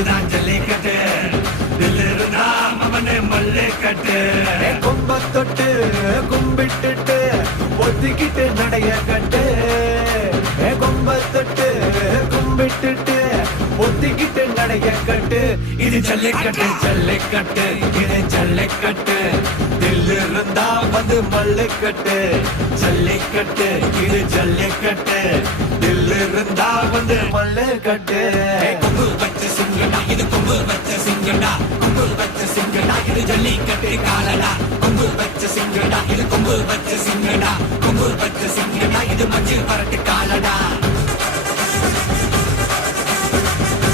இதுதான் ஜல்லிக்கட்டு தில்லு இருந்தா அவனே மல்லிக்கட்டு கொம்ப தொட்டு கும்பிட்டுட்டு ஒத்திக்கிட்டு நடைய கட்டு கொம்ப தொட்டு கும்பிட்டுட்டு ஒத்திக்கிட்டு நடைய கட்டு இது ஜல்லிக்கட்டு ஜல்லிக்கட்டு இது ஜல்லிக்கட்டு தில்லு இருந்தா வந்து மல்லிக்கட்டு ஜல்லிக்கட்டு இது ஜல்லிக்கட்டு தில்லு இருந்தா வந்து மல்லிக்கட்டு கொம்பு வச்ச சிங்கடா இது கொம்பு வச்ச சிங்கடா கொம்பு வச்ச சிங்கடா இது ஜல்லிக்கட்டு காலடா கொம்பு வச்ச சிங்கடா இது கொம்பு வச்ச சிங்கடா கொம்பு வச்ச சிங்கடா இது மஞ்சள் பரட்டு காலடா